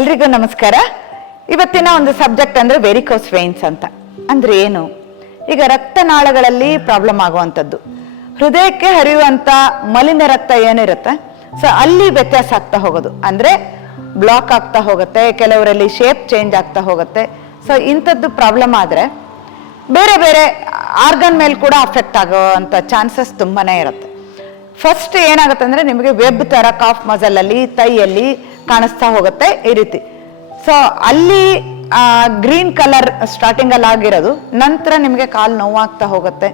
ಎಲ್ರಿಗೂ ನಮಸ್ಕಾರ. ಇವತ್ತಿನ ಒಂದು ಸಬ್ಜೆಕ್ಟ್ ಅಂದ್ರೆ ವೆರಿಕೋಸ್ ವೇನ್ಸ್ ಅಂತ. ಅಂದ್ರೆ ಏನು? ಈಗ ರಕ್ತನಾಳಗಳಲ್ಲಿ ಪ್ರಾಬ್ಲಮ್ ಆಗುವಂಥದ್ದು, ಹೃದಯಕ್ಕೆ ಹರಿಯುವಂತ ಮಲಿನ ರಕ್ತ ಏನಿರುತ್ತೆ ಸೊ ಅಲ್ಲಿ ವ್ಯತ್ಯಾಸ ಆಗ್ತಾ ಹೋಗೋದು, ಅಂದ್ರೆ ಬ್ಲಾಕ್ ಆಗ್ತಾ ಹೋಗುತ್ತೆ, ಕೆಲವರಲ್ಲಿ ಶೇಪ್ ಚೇಂಜ್ ಆಗ್ತಾ ಹೋಗುತ್ತೆ. ಸೊ ಇಂಥದ್ದು ಪ್ರಾಬ್ಲಮ್ ಆದ್ರೆ ಬೇರೆ ಬೇರೆ ಆರ್ಗನ್ ಮೇಲೆ ಕೂಡ ಅಫೆಕ್ಟ್ ಆಗುವಂತ ಚಾನ್ಸಸ್ ತುಂಬಾನೇ ಇರುತ್ತೆ. ಫಸ್ಟ್ ಏನಾಗುತ್ತೆ ಅಂದ್ರೆ ನಿಮಗೆ ವೆಬ್ ತರ ಕಾಫ್ ಮಸಲ್ ಅಲ್ಲಿ ತೈಯಲ್ಲಿ ಕಾಣಿಸ್ತಾ ಹೋಗುತ್ತೆ ಈ ರೀತಿ. ಸೊ ಅಲ್ಲಿ ಗ್ರೀನ್ ಕಲರ್ ಸ್ಟಾರ್ಟಿಂಗ್ ಅಲ್ಲಿ ಆಗಿರೋದು, ನಂತರ ನಿಮಗೆ ಕಾಲು ನೋವಾಗ್ತಾ ಹೋಗುತ್ತೆ,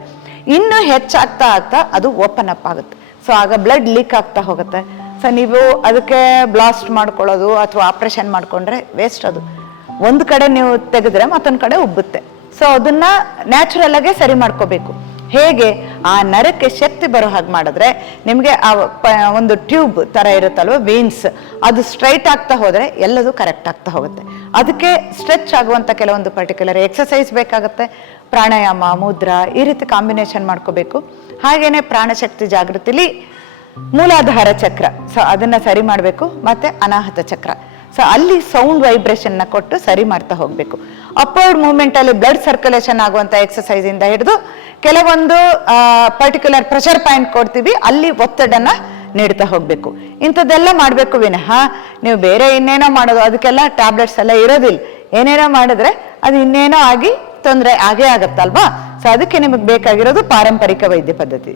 ಇನ್ನು ಹೆಚ್ಚಾಗ್ತಾ ಆಗ್ತಾ ಅದು ಓಪನ್ ಅಪ್ ಆಗುತ್ತೆ. ಸೊ ಆಗ ಬ್ಲಡ್ ಲೀಕ್ ಆಗ್ತಾ ಹೋಗುತ್ತೆ. ಸೊ ನೀವು ಅದಕ್ಕೆ ಬ್ಲಾಸ್ಟ್ ಮಾಡ್ಕೊಳ್ಳೋದು ಅಥವಾ ಆಪರೇಷನ್ ಮಾಡ್ಕೊಂಡ್ರೆ ವೇಸ್ಟ್. ಅದು ಒಂದು ಕಡೆ ನೀವು ತೆಗೆದ್ರೆ ಮತ್ತೊಂದು ಕಡೆ ಉಬ್ಬುತ್ತೆ. ಸೊ ಅದನ್ನ ನ್ಯಾಚುರಲ್ ಆಗಿ ಸರಿ ಮಾಡ್ಕೋಬೇಕು. ಹೇಗೆ? ಆ ನರಕ್ಕೆ ಶಕ್ತಿ ಬರೋ ಹಾಗೆ ಮಾಡಿದ್ರೆ ನಿಮಗೆ ಆ ಒಂದು ಟ್ಯೂಬ್ ತರ ಇರುತ್ತಲ್ವ ವೇನ್ಸ್, ಅದು ಸ್ಟ್ರೈಟ್ ಆಗ್ತಾ ಹೋದ್ರೆ ಎಲ್ಲದೂ ಕರೆಕ್ಟ್ ಆಗ್ತಾ ಹೋಗುತ್ತೆ. ಅದಕ್ಕೆ ಸ್ಟ್ರೆಚ್ ಆಗುವಂತ ಕೆಲವೊಂದು ಪರ್ಟಿಕ್ಯುಲರ್ ಎಕ್ಸಸೈಸ್ ಬೇಕಾಗುತ್ತೆ. ಪ್ರಾಣಾಯಾಮ, ಮುದ್ರಾ, ಈ ರೀತಿ ಕಾಂಬಿನೇಷನ್ ಮಾಡ್ಕೋಬೇಕು. ಹಾಗೇನೆ ಪ್ರಾಣಶಕ್ತಿ ಜಾಗೃತಿಲಿ ಮೂಲಾಧಾರ ಚಕ್ರ, ಸೊ ಅದನ್ನ ಸರಿ ಮಾಡಬೇಕು. ಮತ್ತೆ ಅನಾಹತ ಚಕ್ರ, ಸೊ ಅಲ್ಲಿ ಸೌಂಡ್ ವೈಬ್ರೇಷನ್ ನ ಕೊಟ್ಟು ಸರಿ ಮಾಡ್ತಾ ಹೋಗ್ಬೇಕು. ಅಪ್ವರ್ಡ್ ಮೂವ್ಮೆಂಟ್ ಅಲ್ಲಿ ಬ್ಲಡ್ ಸರ್ಕ್ಯುಲೇಷನ್ ಆಗುವಂತ ಎಕ್ಸಸೈಸ್ ಇಂದ ಹಿಡಿದು ಕೆಲವೊಂದು ಪರ್ಟಿಕ್ಯುಲರ್ ಪ್ರೆಷರ್ ಪಾಯಿಂಟ್ ಕೊಡ್ತೀವಿ, ಅಲ್ಲಿ ಒತ್ತಡನ ನೀಡ್ತಾ ಹೋಗ್ಬೇಕು. ಇಂಥದ್ದೆಲ್ಲ ಮಾಡ್ಬೇಕು ವಿನಃ ನೀವು ಬೇರೆ ಇನ್ನೇನೋ ಮಾಡೋದು, ಅದಕ್ಕೆಲ್ಲ ಟ್ಯಾಬ್ಲೆಟ್ಸ್ ಎಲ್ಲ ಇರೋದಿಲ್ಲ. ಏನೇನೋ ಮಾಡಿದ್ರೆ ಅದು ಇನ್ನೇನೋ ಆಗಿ ತೊಂದರೆ ಆಗೇ ಆಗತ್ತಲ್ವಾ. ಸೊ ಅದಕ್ಕೆ ನಿಮಗೆ ಬೇಕಾಗಿರೋದು ಪಾರಂಪರಿಕ ವೈದ್ಯ ಪದ್ಧತಿ.